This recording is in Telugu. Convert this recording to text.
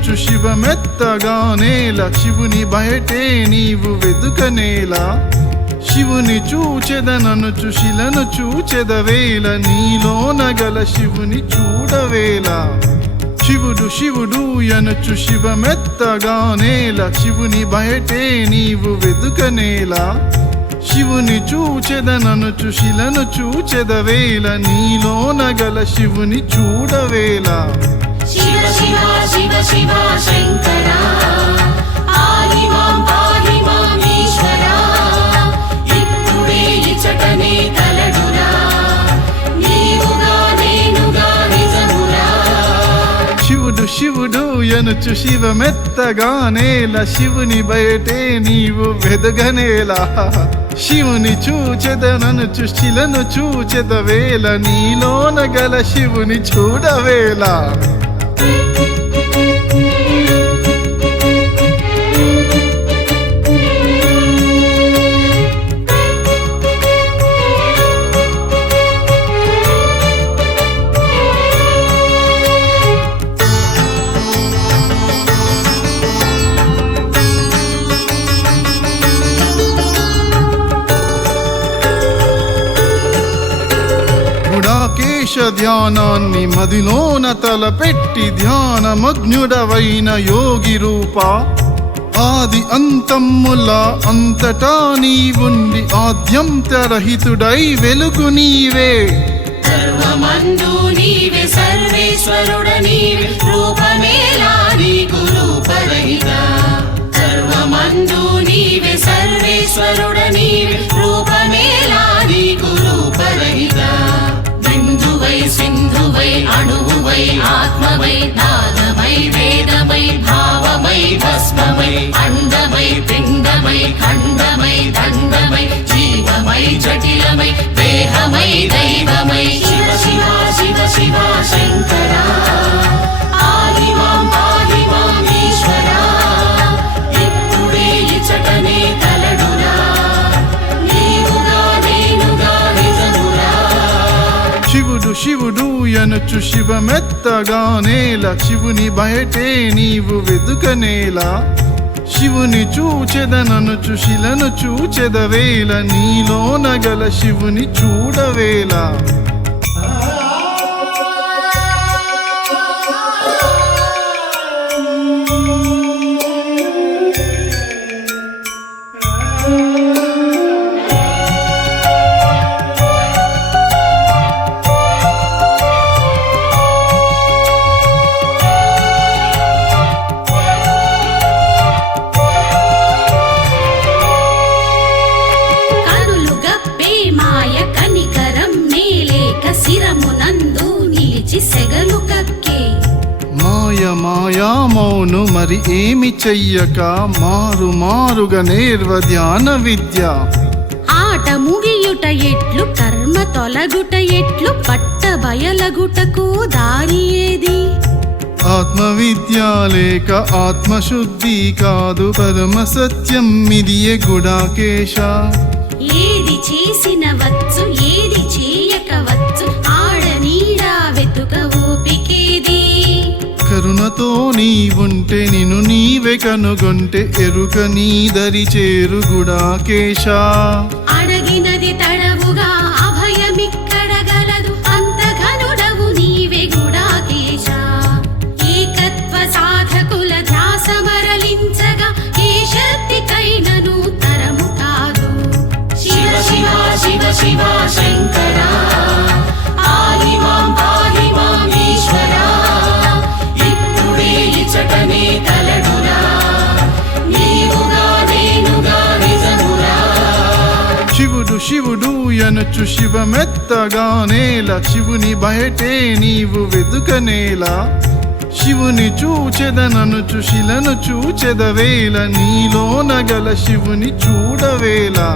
అనుచు శివమెత్తగానేల శివుని బయటే నీవు వెదుకనేలా శివుని చూచెదననుచు శిలను చూచెదవేల నీలోన గల శివుని చూడవేలా శివుడు శివుడు ఎనుచు శివమెత్తగానేల శివుని బయటే నీవు వెదుకనేలా శివుని చూచెదననుచు శిలను చూచెదవేల నీలోన గల శివుని చూడవేలా శివ శివ శివ శివ శంకర పాహి మాం ఈశ్వర ఇప్పుడే ఇచటనే కలడురా నీవుగా నేనుగా నిజమురా శివుడు శివుడు ఎనుచు శివమెత్తగానేల శివుని బయటే నీవు వెదగనేలా శివుని చూచెదననుచు శిలను చూచెదవేల నీలోన గల శివుని చూడవేలా గుడాకేశ ధ్యానాన్ని మదిలోన తలపెట్టి ధ్యానమగ్నుడవైన యోగి రూప ఆది అంతమ్ముల అంతటా నీవుండి ఆద్యంతరహితుడై వెలుగు నీవే సర్వమందు నీవే సర్వేశ్వరుడ నీవే రూపమేలా నీకు రూపరహిత సర్వమందు నీవే సర్వేశ్వరుడ నీవే రూపమేలా నీకు రూపరహిత బిందువై సింధువై అణువువై ఆత్మవై నాదమై వేదమై భావమై భస్మమై అండమై పిండమై ఖండమై దండమై జీవమై జటిలమై దేహమై దైవమై శివ శివ శివ శివ శంకర పాహి మాం ఈశ్వర ఇప్పుడే ఇచటనే కలడురా నీవుగా నేనుగా నిజమురా శివుడు శివుడు ఎనుచు శివమెత్తగానేల శివుని బయటే నీవు వెదుకనేలా శివుని చూచెదననుచు శిలను చూచెదవేల నీలోన గల శివుని చూడవేలా మాయా మౌను మరి ఏమి చెయ్యక మారు మారుగా నేర్వ ధ్యాన విద్య ఆట ముగియుట ఎట్లు కర్మ తొలగుట ఎట్లు పట్ట బయలగుటకు దారి ఏది ఆత్మ విద్య లేక ఆత్మశుద్ధి కాదు పరమ సత్యం ఇదియే గుడాకేశ ఏది చేసిన వచ్చు ఏది చేయకవచ్చు ఆడ నీడా వెతుక ఓపికేది కరుణతో నీవుంటే నిన్ను నీవే కనుగొంటే ఎరుక నీ దరి చేరు గుడాకేశ అడగినది తడవుగా అభయమిక్కడ గలదు అంత ఘనుడవు నీవే గుడాకేశ ఏకత్వ సాధకుల ధ్యాస మరలించగా ఏ శక్తికైనను తరము కాదు శివ శివ శివ శివ శంకర పాహి మాం ఈశ్వర ఇప్పుడే ఇచటనే కలడురా నీవుగా నేనుగా నిజమురా శివుడు శివుడు ఎనుచు శివమెత్తగానేల శివుని బయటే నీవు వెదుకనేలా శివుని చూచెదననుచు శిలను చూచెదవేల నీలోన గల శివుని చూడవేలా